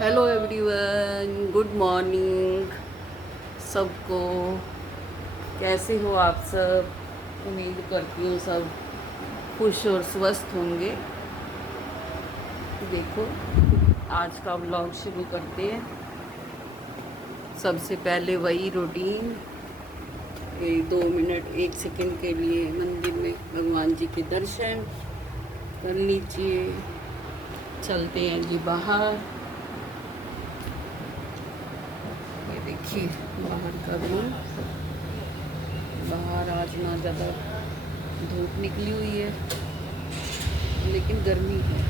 Hello everyone, good morning सबको। कैसे हो आप सब? उम्मीद करती हूँ सब खुश और स्वस्थ होंगे। देखो, आज का व्लॉग शुरू करते हैं। सबसे पहले वही रूटीन, 2 मिनट 1 सेकंड के लिए मंदिर में भगवान जी के दर्शन कर लीजिए। चलते हैं जी बाहर। ये देखिए बाहर का व्यू। बाहर आज ना ज़्यादा धूप निकली हुई है, लेकिन गर्मी है।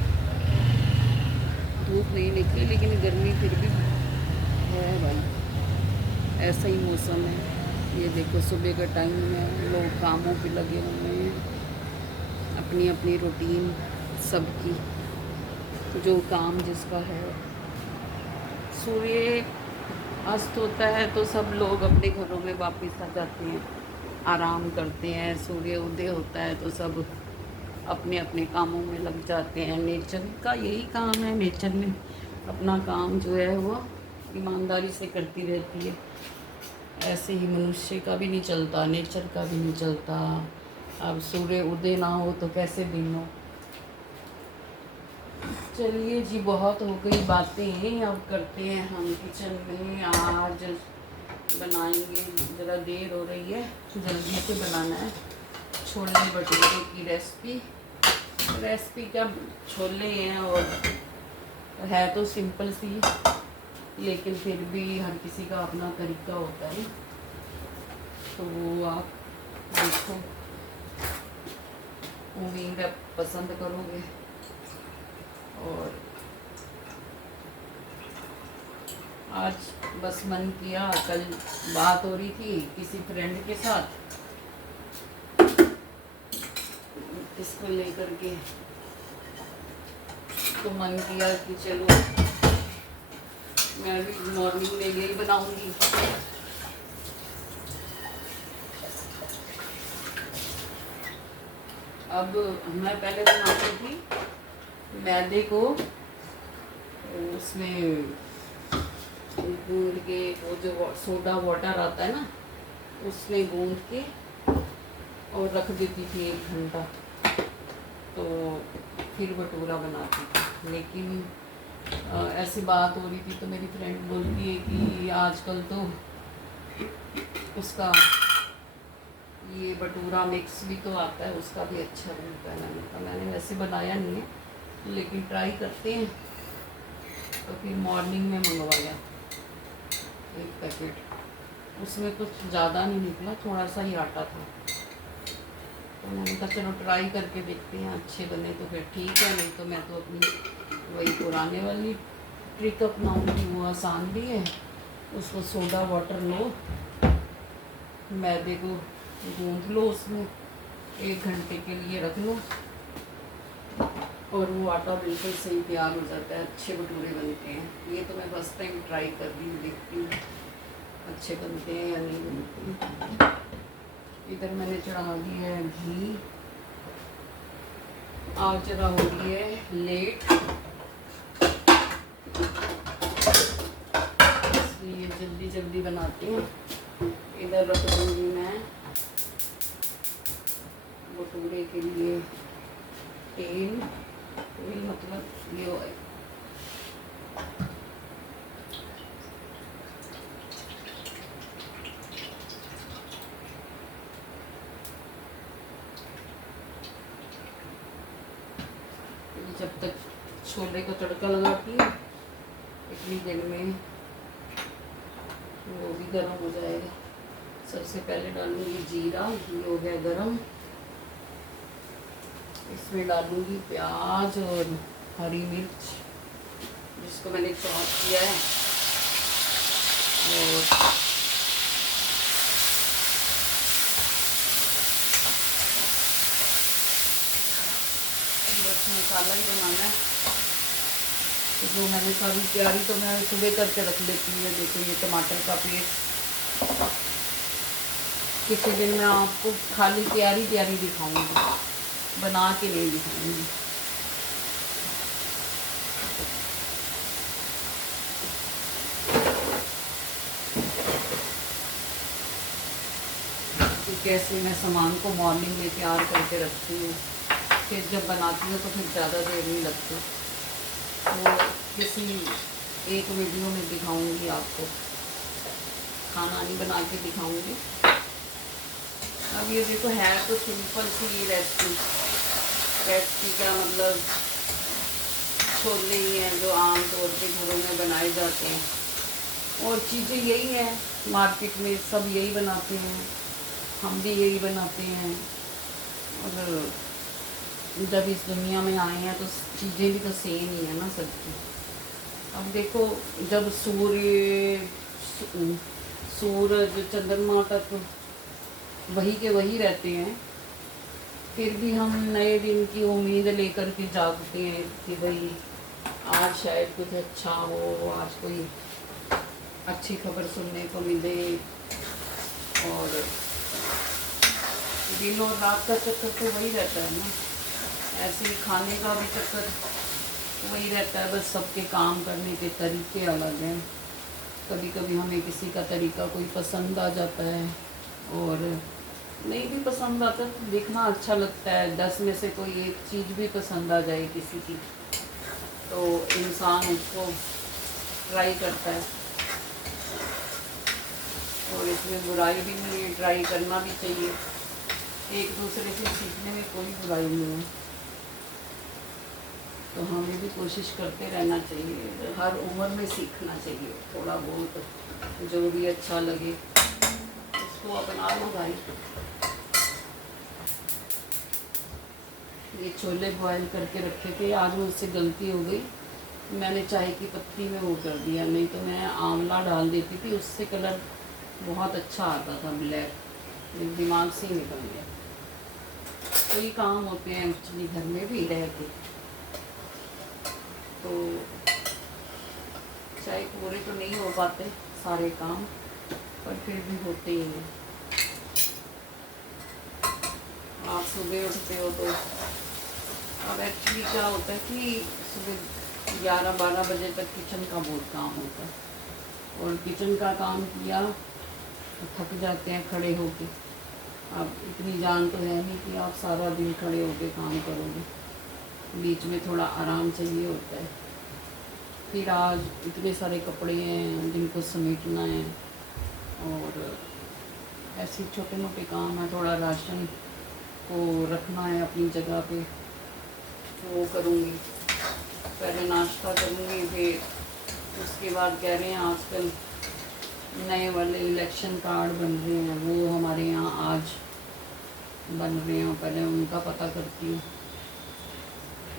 धूप नहीं निकली लेकिन गर्मी फिर भी है भाई। ऐसा ही मौसम है। ये देखो सुबह का टाइम में लोग कामों पे लगे हुए हैं, अपनी अपनी रूटीन सबकी, जो काम जिसका है। सूर्य अस्त होता है तो सब लोग अपने घरों में वापस आ जाते हैं, आराम करते हैं। सूर्य उदय होता है तो सब अपने अपने कामों में लग जाते हैं। नेचर का यही काम है। नेचर में अपना काम जो है वो ईमानदारी से करती रहती है। ऐसे ही मनुष्य का भी नहीं चलता, नेचर का भी नहीं चलता। अब सूर्य उदय ना हो तो कैसे दिन हो। चलिए जी, बहुत हो गई बातें, अब करते हैं हम किचन में। आज बनाएंगे, ज़रा देर हो रही है, जल्दी से बनाना है छोले भटूरे की रेसिपी। रेसिपी क्या, छोले हैं और है तो सिंपल सी, लेकिन फिर भी हर किसी का अपना तरीका होता है। तो वो आप देखो, उम्मीद है पसंद करोगे। और आज बस मन किया, कल बात हो रही थी किसी फ्रेंड के साथ इसको लेकर के, तो मन किया कि चलो मैं भी मॉर्निंग में यही बनाऊंगी। अब मैं पहले बनाती थी मैदे को, उसमें गूंद के, वो जो सोडा वाटर आता है ना, उसमें गूंद के और रख देती थी 1 घंटा, तो फिर भटूरा बनाती थी। लेकिन ऐसी बात हो रही थी तो मेरी फ्रेंड बोलती है कि आजकल तो उसका ये भटूरा मिक्स भी तो आता है, उसका भी अच्छा बनता है। मैंने कहा मैंने वैसे बनाया नहीं है, लेकिन ट्राई करते हैं। तो फिर मॉर्निंग में मंगवाया 1 पैकेट। उसमें कुछ ज़्यादा नहीं निकला, थोड़ा सा ही आटा था। तो मैंने कहा चलो ट्राई करके देखते हैं, अच्छे बने तो फिर ठीक है, नहीं तो मैं तो अपनी वही पुराने वाली ट्रिक अपनाऊंगी, वो आसान भी है। उसको सोडा वाटर लो, मैदे को गूंथ लो, उसमें 1 घंटे के लिए रख लो, और वो आटा बिल्कुल सही तैयार हो जाता है, अच्छे भटूरे बनते हैं। ये तो मैं फर्स्ट टाइम ट्राई कर रही हूँ, देखती हूँ अच्छे बनते हैं या नहीं बनते। इधर मैंने चढ़ा दी है घी। आज जरा हो रही है लेट, इसलिए जल्दी जल्दी बनाती हूँ। इधर रख दूँगी मैं भटूरे के लिए तेल। तेल मतलब ये है, जब तक छोले को तड़का लगाती हूँ इतनी देर में वो भी गर्म हो जाएगा। सबसे पहले डालूंगी जीरा, घी हो गया गरम, इसमें डालूंगी प्याज और हरी मिर्च जिसको मैंने चॉप किया है, और बस मसाला ही बनाना है। तो जो मैंने सारी तैयारी तो मैं सुबह करके रख लेती हूँ। देखो ये टमाटर का पेस्ट, किसी दिन मैं आपको खाली तैयारी दिखाऊंगी, बना के नहीं दिखाऊंगी। कि कैसे मैं सामान को मॉर्निंग में तैयार करके रखती हूँ, फिर जब बनाती हूँ तो फिर ज़्यादा देर नहीं लगती। वो किसी एक वीडियो में दिखाऊंगी आपको, खाना नहीं बना के दिखाऊंगी। अब ये देखो, है तो सिंपल सी रेसिपी। रेसिपी का मतलब छोले ही हैं जो आम तौर पे घरों में बनाए जाते हैं, और चीज़ें यही हैं, मार्केट में सब यही बनाते हैं, हम भी यही बनाते हैं। और जब इस दुनिया में आए हैं तो चीज़ें भी तो सेम ही है ना सबकी। अब देखो, जब सूरज चंद्रमा तक वही के वही रहते हैं, फिर भी हम नए दिन की उम्मीद लेकर के जागते हैं कि भाई आज शायद कुछ अच्छा हो, आज कोई अच्छी खबर सुनने को मिले। और दिन और रात का चक्कर तो वही रहता है ना, ऐसे ही खाने का भी चक्कर वही रहता है, बस सबके काम करने के तरीके अलग हैं। कभी कभी हमें किसी का तरीका कोई पसंद आ जाता है, और नहीं भी पसंद आता तो देखना अच्छा लगता है। 10 में से कोई एक चीज़ भी पसंद आ जाए किसी की, तो इंसान उसको ट्राई करता है, और इसमें बुराई भी नहीं है, ट्राई करना भी चाहिए। एक दूसरे से सीखने में कोई बुराई नहीं है, तो हमें भी कोशिश करते रहना चाहिए, हर उम्र में सीखना चाहिए थोड़ा बहुत, जो भी अच्छा लगे उसको अपना लो भाई। ये छोले बॉयल करके रखे थे, आज मुझसे गलती हो गई, मैंने चाय की पत्ती में वो कर दिया, नहीं तो मैं आंवला डाल देती थी, उससे कलर बहुत अच्छा आता था ब्लैक, मेरे दिमाग से ही निकल गया। तो ये काम होते हैं एक्चुअली घर में भी रह के, तो चाहे पूरे तो नहीं हो पाते सारे काम, पर फिर भी होते ही हैं। आप सुबह उठते हो तो अब एक्चुअली क्या होता है कि सुबह 11-12 बजे तक किचन का बहुत काम होता है, और किचन का काम किया तो थक जाते हैं खड़े होके। अब इतनी जान तो है नहीं कि आप सारा दिन खड़े होके काम करोगे, बीच में थोड़ा आराम चाहिए होता है। फिर आज इतने सारे कपड़े हैं जिनको समेटना है, और ऐसे छोटे मोटे काम है, थोड़ा राशन को रखना है अपनी जगह पे, वो करूँगी। पहले नाश्ता करूँगी, फिर उसके बाद कह रहे हैं आजकल नए वाले इलेक्शन कार्ड बन रहे हैं, वो हमारे यहाँ आज बन रहे हैं, पहले उनका पता करती हूँ।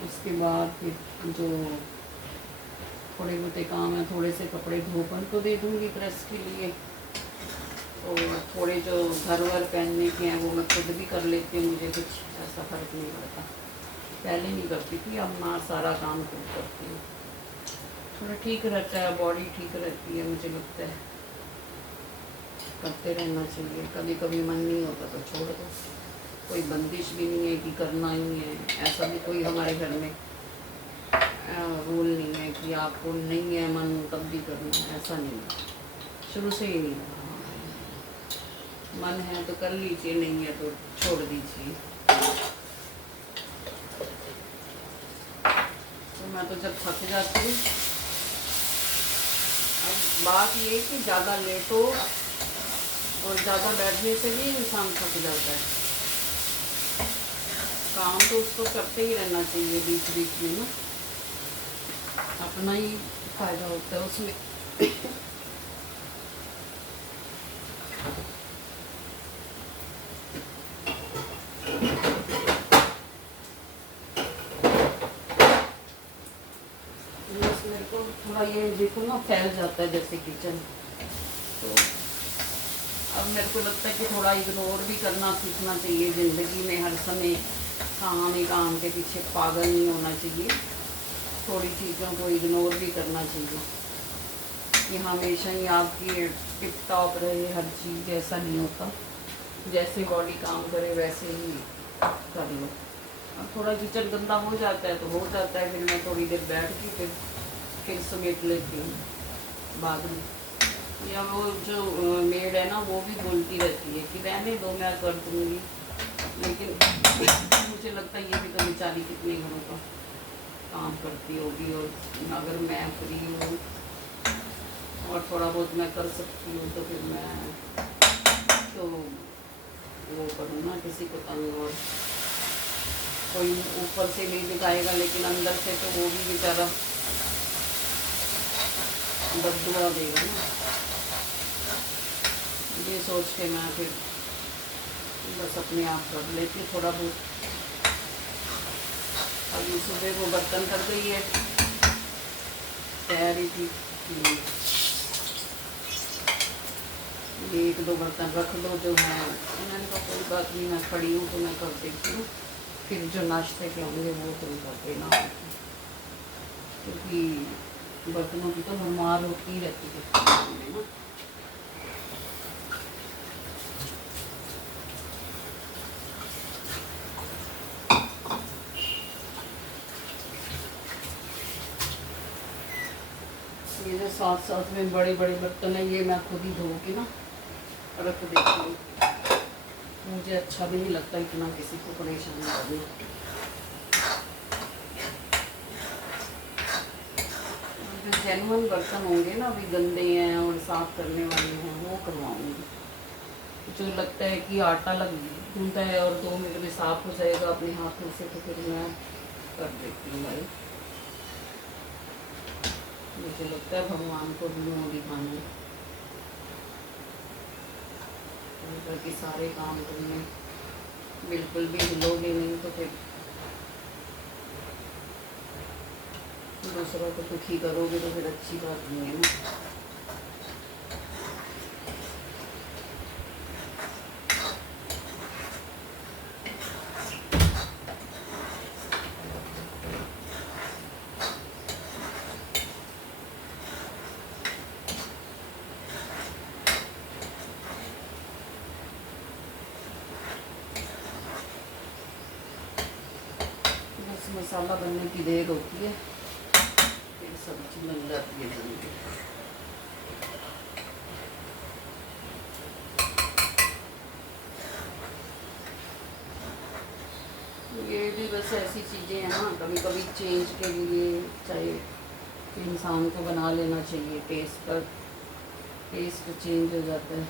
उसके बाद फिर जो थोड़े बहुते काम है, थोड़े से कपड़े धोकर को दे दूँगी प्रेस के लिए, और थोड़े जो घर वर पहनने के हैं वो मैं खुद भी कर लेती हूँ, मुझे कुछ ऐसा फ़र्क नहीं पड़ता। पहले नहीं करती थी, अब मैं सारा काम खुद करती हूँ, थोड़ा ठीक रहता है, बॉडी ठीक रहती है, मुझे लगता है करते रहना चाहिए। कभी कभी मन नहीं होता तो छोड़ दो, कोई बंदिश भी नहीं है कि करना ही है, ऐसा भी कोई हमारे घर में रूल नहीं है कि आपको नहीं है मन तब भी करना है, ऐसा नहीं है, शुरू से ही नहीं है। मन है तो कर लीजिए, नहीं है तो छोड़ दीजिए। तो मैं तो जब थक जाती हूँ, अब बात ये कि ज़्यादा लेटो और ज़्यादा बैठने से भी इंसान थक जाता है। काम तो उसको करते ही रहना चाहिए बीच बीच में ना, अपना ही फायदा होता है उसमें। बस मेरे को थोड़ा ये देखो ना फैल जाता है जैसे किचन, तो अब मेरे को लगता है कि थोड़ा इग्नोर भी करना सीखना चाहिए ज़िंदगी में। हर समय काम ही काम के पीछे पागल नहीं होना चाहिए, थोड़ी चीज़ों को इग्नोर भी करना चाहिए कि हमेशा ही आपकी टिप टॉप रहे हर चीज़, ऐसा नहीं होता। जैसे बॉडी काम करे वैसे ही कर लो। अब थोड़ा किचन गंदा हो जाता है तो हो जाता है, फिर मैं थोड़ी देर बैठ के फिर समेट लेती हूँ बाद में। या वो जो मेड है ना वो भी बोलती रहती है कि रहने दो मैं कर दूँगी, लेकिन मुझे लगता है ये भी तो बेचारी कितने घरों का काम करती होगी, और अगर मैं फ्री हूँ और थोड़ा बहुत मैं कर सकती हूँ तो फिर मैं तो वो करूँ ना, किसी को तंग। और कोई ऊपर से नहीं दिखाएगा लेकिन अंदर से तो वो भी बेचारा बददुआ देगा ना, ये सोच के मैं फिर बस अपने आप कर लेती थोड़ा बहुत। अभी सुबह वो बर्तन कर गई है, तैयारी थी कि ये 1-2 बर्तन रख दो जो है, मैंने कहा कोई बात नहीं, मैं खड़ी हूँ तो मैं कर देती हूँ, फिर जो नाश्ते के होंगे वो तुम कर देना, क्योंकि बर्तनों की तो भरमार होती रहती है ना। ये जो साथ साथ में बड़े बड़े बर्तन है ये मैं खुद ही धो के ना रख देती हूँ, मुझे अच्छा भी नहीं लगता इतना किसी को परेशान करना। जो जेन्युइन बर्तन होंगे ना, अभी गंदे हैं और साफ़ करने वाले हैं, वो करवाऊँगी। जो लगता है कि आटा लग गूंथा है और 2 मिनट में साफ़ हो जाएगा अपने हाथों से, तो फिर मैं कर देती हूँ भाई। मुझे लगता है भगवान को भी वो दिखाना है, बाकी सारे काम तुमने बिल्कुल भी हिलोगे नहीं तो फिर दूसरों को दुखी करोगे तो फिर अच्छी बात नहीं है ना। बस मसाला बनने की देर होती है, फिर सब्जी बन जाती है जल्दी। ये भी बस ऐसी चीज़ें हैं ना, कभी कभी चेंज के लिए चाहे इंसान को बना लेना चाहिए, टेस्ट चेंज हो जाता है।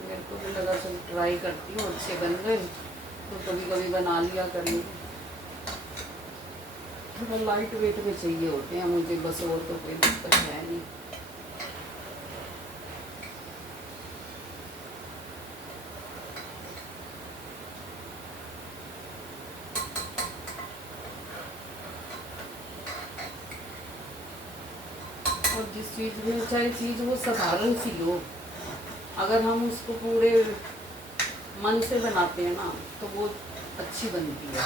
मेरे को भी लगा चल ट्राई करती हूँ, अच्छे बन गए तो कभी कभी बना लिया करेंगे। थोड़ा लाइट वेट में चाहिए होते हैं मुझे बस, और तो कोई दिक्कत है नहीं। और जिस चीज़ में चाहे चीज़ वो साधारण सी हो, अगर हम उसको पूरे मन से बनाते हैं ना तो वो अच्छी बनती है।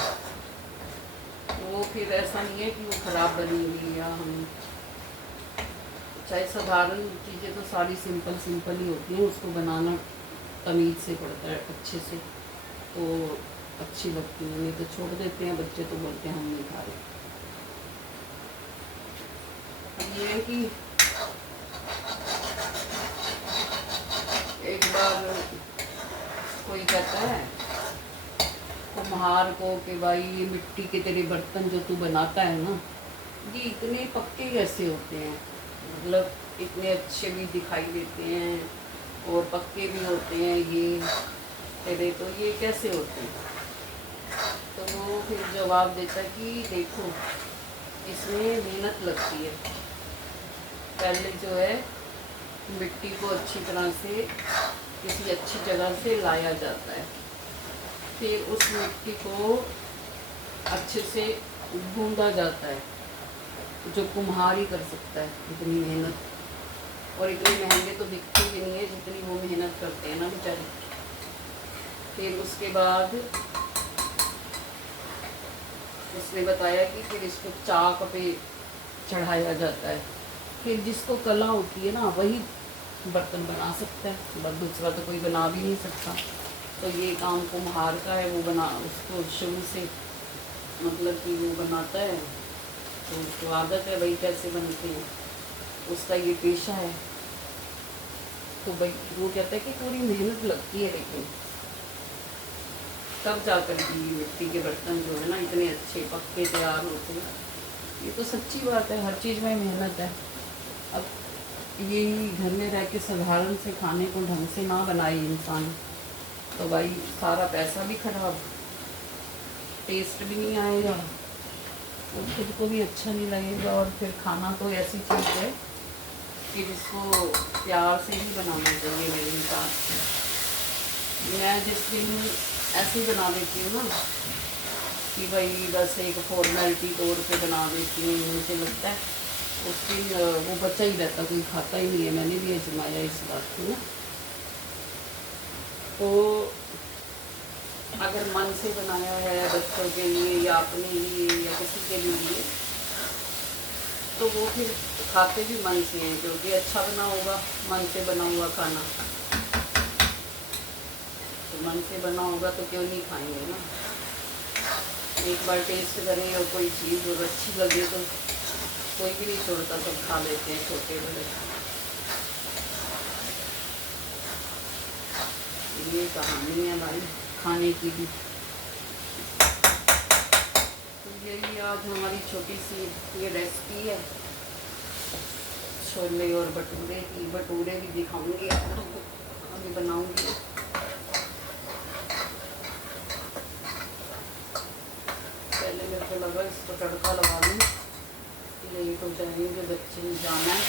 वो फिर ऐसा नहीं है कि वो ख़राब बनेगी, या हम चाहे साधारण चीज़ें तो सारी सिंपल सिंपल ही होती हैं, उसको बनाना तमीज़ से पड़ता है अच्छे से, तो अच्छी लगती है। नहीं तो छोड़ देते हैं बच्चे, तो बोलते हैं हम नहीं खा रहे। अब ये है कि एक बार कोई कहता है कुम्हार को कि भाई ये मिट्टी के तेरे बर्तन जो तू बनाता है ना, ये इतने पक्के कैसे होते हैं, मतलब इतने अच्छे भी दिखाई देते हैं और पक्के भी होते हैं ये तेरे, तो ये कैसे होते हैं? तो वो फिर जवाब देता है कि देखो इसमें मेहनत लगती है। पहले जो है मिट्टी को अच्छी तरह से किसी अच्छी जगह से लाया जाता है, फिर उस मिट्टी को अच्छे से गूंदा जाता है, जो कुम्हार ही कर सकता है इतनी मेहनत, और इतने महंगे तो बिकते भी नहीं है जितनी वो मेहनत करते हैं ना बेचारे। फिर उसके बाद उसने बताया कि फिर इसको चाक पे चढ़ाया जाता है, फिर जिसको कला होती है ना वही बर्तन बना सकता है, बस दूसरा तो कोई बना भी नहीं सकता। तो ये काम कुम्हार का है, वो बना उसको शुरू से मतलब कि वो बनाता है, तो उसको आदत है भाई कैसे बनते हैं, उसका ये पेशा है। तो भाई वो कहता है कि पूरी मेहनत लगती है, लेकिन तब जाकर के ये मिट्टी के बर्तन जो है ना इतने अच्छे पक्के तैयार होते हैं। ये तो सच्ची बात है, हर चीज़ में मेहनत है। अब यही घर में रह के साधारण से खाने को ढंग से ना बनाए इंसान, तो भाई सारा पैसा भी खराब, टेस्ट भी नहीं आएगा और खुद को भी अच्छा नहीं लगेगा। और फिर खाना तो ऐसी चीज़ है कि जिसको प्यार से ही बनाना चाहिए मेरे हिसाब से। मैं जिस दिन ऐसे ही बना देती हूँ ना कि भाई बस एक फॉर्मेलिटी तौर पे बना देती हूँ, मुझे लगता है उस दिन वो बचा ही रहता, कोई खाता ही नहीं है। मैंने भी आजमाया इस बात को ना। तो अगर मन से बनाया है बच्चों के लिए या अपने लिए या किसी के लिए, तो वो फिर खाते भी मन से हैं, क्योंकि अच्छा बना होगा। मन से बना हुआ खाना तो मन से बना होगा तो क्यों नहीं खाएंगे ना। एक बार टेस्ट करें और कोई चीज़ और अच्छी लगे तो कोई भी नहीं छोड़ता, सब खा लेते हैं, छोटे बड़े। ये कहानी है भाई खाने की भी। तो यही आज हमारी छोटी सी ये रेसिपी है, छोले और भटूरे की। भटूरे भी दिखाऊंगी आप लोगों को, अभी बनाऊंगी। पहले मेरे को लगा इसको तड़का लगा दूँ, लेट हो जाएंगे, बच्चे ने जाना है।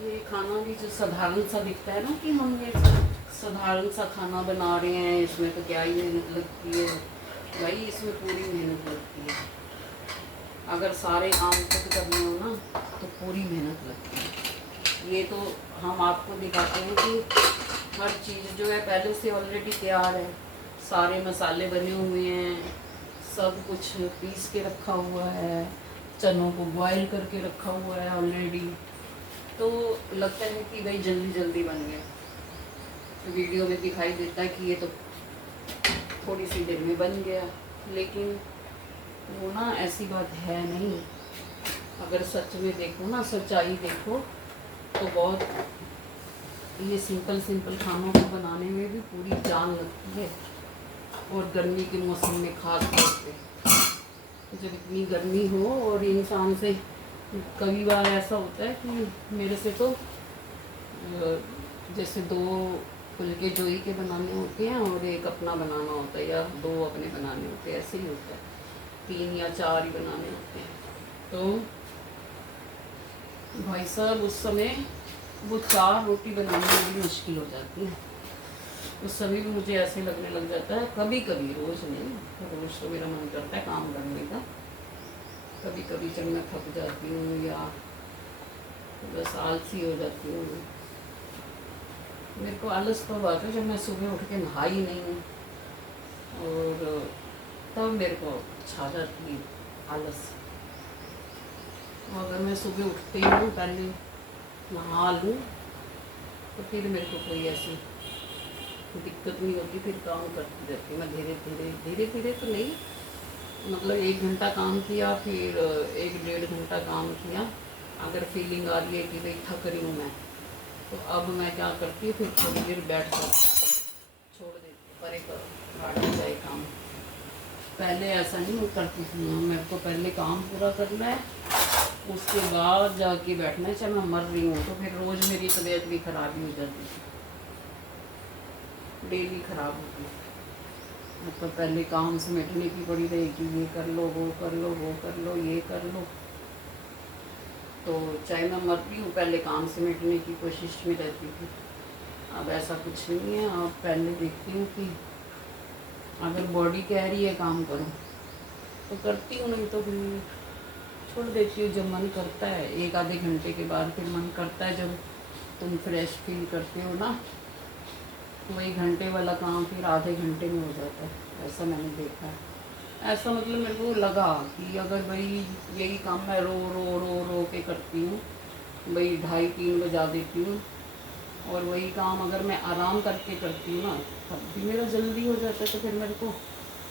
ये खाना भी जो साधारण सा दिखता है ना कि हम ये साधारण सा खाना बना रहे हैं, इसमें तो क्या ही मेहनत लगती है भाई, इसमें पूरी मेहनत लगती है। अगर सारे काम खुद करने हो ना तो पूरी मेहनत लगती है। ये तो हम आपको दिखाते हैं कि हर चीज़ जो है पहले से ऑलरेडी तैयार है, सारे मसाले बने हुए हैं, सब कुछ पीस के रखा हुआ है, चनों को बॉयल करके रखा हुआ है ऑलरेडी। तो लगता है कि भाई जल्दी जल्दी बन गया। वीडियो में दिखाई देता है कि ये तो थोड़ी सी देर में बन गया, लेकिन वो ना ऐसी बात है नहीं। अगर सच में देखो ना, सच्चाई देखो, तो बहुत ये सिंपल सिंपल खानों को बनाने में भी पूरी जान लगती है। और गर्मी के मौसम में खास तौर पे जब इतनी गर्मी हो और इंसान से कई बार ऐसा होता है कि मेरे से तो जैसे 2 फुलके जोई के बनाने होते हैं और एक अपना बनाना होता है, या 2 अपने बनाने होते हैं, ऐसे ही होता है, 3 या 4 ही बनाने होते हैं। तो भाई साहब उस समय वो 4 रोटी बनाने में भी मुश्किल हो जाती है। उस समय भी मुझे ऐसे लगने लग जाता है, कभी कभी, रोज़ नहीं, रोज़ तो मेरा मन करता है काम करने का। कभी कभी जब मैं थक जाती हूँ या बस आलसी हो जाती हूँ, मेरे को आलस तब आता है जब मैं सुबह उठ के नहाई नहीं हूँ, और तब मेरे को छा जाती है आलस। और अगर मैं सुबह उठते ही हूँ पहले नहा लूँ तो फिर मेरे को कोई ऐसी दिक्कत नहीं होती, फिर काम करती रहती मैं धीरे धीरे तो नहीं, मतलब 1 घंटा काम किया, फिर 1 डेढ़ घंटा काम किया। अगर फीलिंग आ रही है कि भाई थक रही हूँ मैं, तो अब मैं क्या करती हूँ, फिर थोड़ी देर बैठ कर छोड़ देती हूँ, परे करो गाड़ी जाए काम। पहले ऐसा नहीं करती थी, मेरे को पहले काम पूरा करना है, उसके बाद जाके बैठना है, चाहे मैं मर रही हूँ। तो फिर रोज़ मेरी तबीयत भी ख़राब ही हो जाती थी, डेली ख़राब होती है। मतलब पहले काम समेटने की पड़ी रहेगी, ये कर लो, वो कर लो, वो कर लो, ये कर लो। तो चाहे मैं मर रही हूँ, पहले काम समेटने की कोशिश में रहती थी। अब ऐसा कुछ नहीं है। अब पहले देखती हूँ कि अगर बॉडी कह रही है काम करो तो करती हूँ, नहीं तो फिर छोड़ देती हूँ। जब मन करता है 1 आधे घंटे के बाद फिर मन करता है, जब तुम फ्रेश फील करते हो ना, तो 1 घंटे वाला काम फिर आधे घंटे में हो जाता है, ऐसा मैंने देखा है। ऐसा मतलब मेरे को लगा कि अगर भाई यही काम मैं रो रो रो रो के करती हूँ, भाई 2:30-3 बजा देती हूँ, और वही काम अगर मैं आराम करके करती हूँ ना, तब भी मेरा जल्दी हो जाता है। तो फिर मेरे को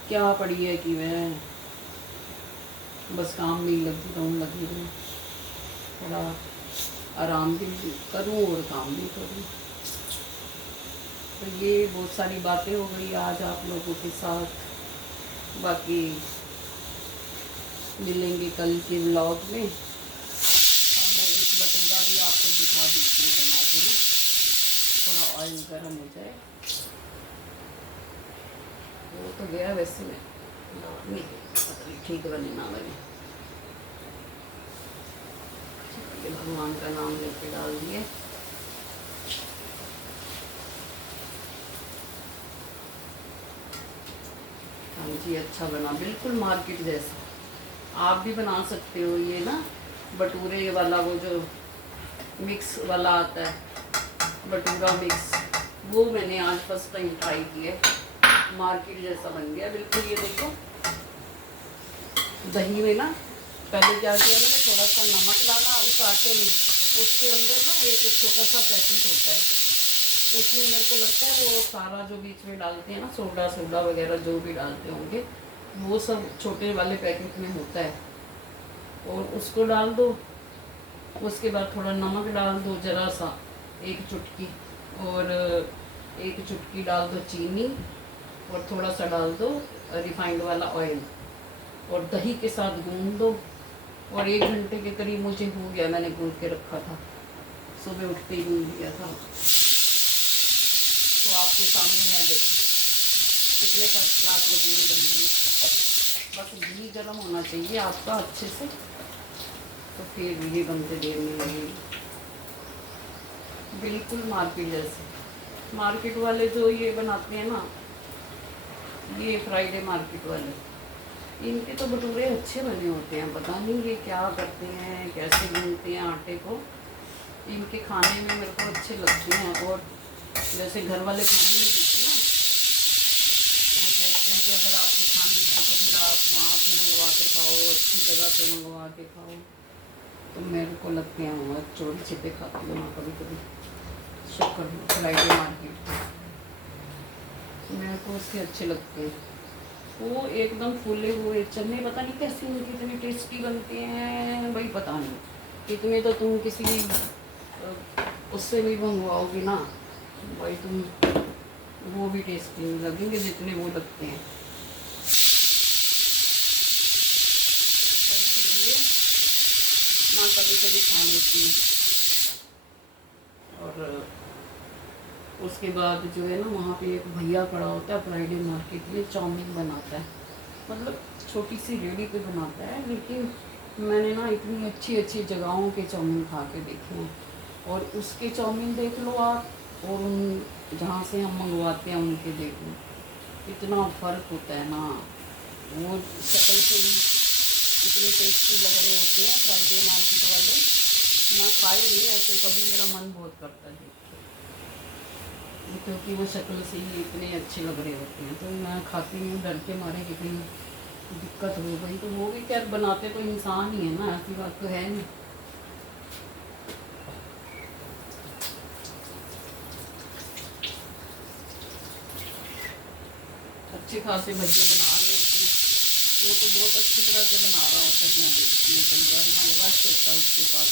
क्या पड़ी है कि मैं बस काम नहीं लगी रहूँ, थोड़ा आराम भी करूँ और काम भी करूँ। तो ये बहुत सारी बातें हो गई आज आप लोगों के साथ। बाकी मिलेंगे कल के व्लॉग में। अब मैं एक भटूरा भी आपको दिखा देती हूँ बना के ना, थोड़ा ऑयल गर्म हो जाए। वो तो गया वैसे में नहीं, पता नहीं ठीक बने ना बने। भगवान का नाम लेके डाल दिए। हाँ जी, अच्छा बना, बिल्कुल मार्केट जैसा। आप भी बना सकते हो ये ना, भटूरे वाला वो जो मिक्स वाला आता है, भटूरा मिक्स, वो मैंने आज फर्स्ट टाइम ट्राई किया। मार्केट जैसा बन गया बिल्कुल। ये देखो, दही में ना पहले क्या किया मैंने, थोड़ा सा नमक डाला उस आटे में, उसके अंदर ना एक छोटा सा पैकेट होता है, उसमें मेरे को लगता है वो सारा जो बीच में डालते हैं ना, सोडा वगैरह जो भी डालते होंगे, वो सब छोटे वाले पैकेट में होता है। और उसको डाल दो, उसके बाद थोड़ा नमक डाल दो ज़रा सा, एक चुटकी, और एक चुटकी डाल दो चीनी, और थोड़ा सा डाल दो रिफाइंड वाला ऑयल, और दही के साथ गूंद दो। और 1 घंटे के करीब मुझे हो गया, मैंने गूंद के रखा था, सुबह उठते ही गूंद दिया था। तो आपके सामने है, देखो कितने फर्स्ट क्लास भटूरे बन गए। बस घी गर्म होना चाहिए आपका अच्छे से, तो फिर ये बनते देर नहीं लगेगी। बिल्कुल मार्केट जैसे। मार्केट वाले जो ये बनाते हैं ना, ये फ्राइडे मार्केट वाले, इनके तो भटूरे अच्छे बने होते हैं। पता नहीं ये क्या करते हैं, कैसे गूंथते हैं आटे को। इनके खाने में मेरे को अच्छे लगते हैं। और जैसे घर वाले खाने नहीं देते ना, वो कहते हैं कि अगर आपको खानी है तो फिर आप वहाँ से मंगवा के खाओ, अच्छी जगह से मंगवा के खाओ। तो मेरे को लगते हैं वहाँ चोरी छिपे खाती हूँ वहाँ कभी कभी, शक्कर फ्राइडे मार्केट, मेरे को उसके अच्छे लगते हैं। वो एकदम फूले हुए चने, पता नहीं कैसे उनके इतने टेस्टी बनते हैं भाई, पता नहीं। इतने तो तुम किसी उससे भी मंगवाओगे ना भाई, तुम वो भी टेस्टी नहीं लगेंगे जितने वो लगते हैं। तो इसलिए मैं कभी कभी खा लेती हूँ। और उसके बाद जो है ना, वहाँ पे एक भैया खड़ा होता है फ्राइडे मार्केट में, चाउमीन बनाता है, मतलब छोटी सी रेडी पे बनाता है, लेकिन मैंने ना इतनी अच्छी अच्छी जगहों के चाउमीन खा के देखे हैं। और उसके चाउमीन देख लो आप, और उन जहाँ से हम मंगवाते हैं उनके देख लो, इतना फ़र्क होता है ना। वो शक्ल से ही इतने टेस्टी लग रहे होते हैं फ्राइडे मार्केट वाले। ना खाए नहीं ऐसे कभी, मेरा मन बहुत करता है देख के, क्योंकि वो शक्ल से ही इतने अच्छे लग रहे होते हैं। तो मैं खाती हूँ डर के मारे कि कहीं दिक्कत हो गई तो वो भी क्या, बनाते तो इंसान ही है ना, ऐसी बात तो है नहीं। अच्छे खासे भजिए बना रहे होते हैं, वो तो बहुत अच्छी तरह से बना रहा होता है। मैं देखती हूँ कई बार ना, वो रश होता है उसके पास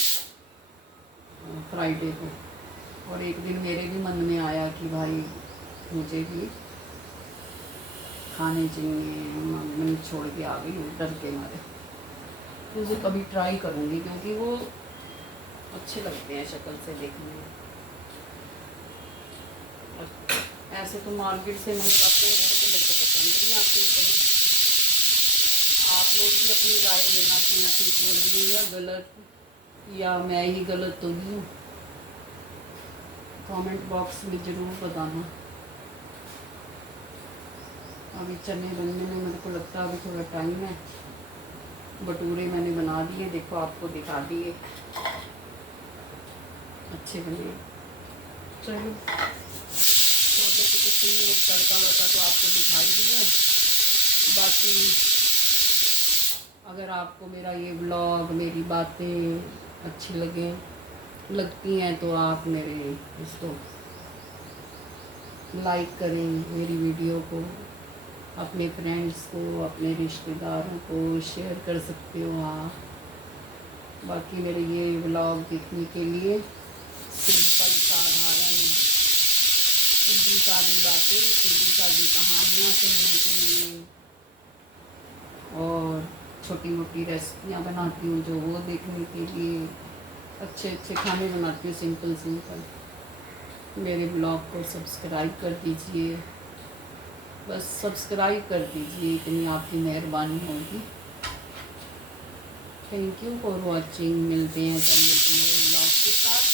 फ्राइडे को। और एक दिन मेरे भी मन में आया कि भाई मुझे भी खाने चाहिए, मैंने छोड़ के आ गई हूँ डर के मारे। तो उसे कभी ट्राई करूँगी, क्योंकि वो अच्छे लगते हैं शक्ल से देखने में। ऐसे तो मार्केट से मंगवाते हैं, वो तो मेरे को पसंद नहीं आते कहीं। आप लोग भी अपनी राय देना कि मैं ठीक बोल रही हूँ या गलत, या मैं ही गलत तो नहीं हूँ, कमेंट बॉक्स में ज़रूर बताना। अभी चने बनने में मेरे को लगता है अभी थोड़ा टाइम है। भटूरे मैंने बना दिए, देखो आपको दिखा दिए, अच्छे बने। चलो छोले तो कुछ नहीं, तड़का वड़का तो आपको दिखाई दिया। बाकी अगर आपको मेरा ये व्लॉग, मेरी बातें अच्छी लगती हैं तो आप मेरे इसको लाइक करें, मेरी वीडियो को अपने फ्रेंड्स को, अपने रिश्तेदारों को शेयर कर सकते हो आप। बाकी मेरे ये व्लॉग देखने के लिए, सिंपल साधारण सीधी सादी बातें, सीधी सादी कहानियाँ सुनने के लिए, और छोटी मोटी रेसिपियाँ बनाती हूँ जो वो देखने के लिए, अच्छे अच्छे खाने बनाती हूँ सिंपल सिंपल। मेरे ब्लॉग को सब्सक्राइब कर दीजिए, बस सब्सक्राइब कर दीजिए, इतनी आपकी मेहरबानी होगी। Thank you for watching. मिलते हैं जल्दी एक नए ब्लॉग के साथ।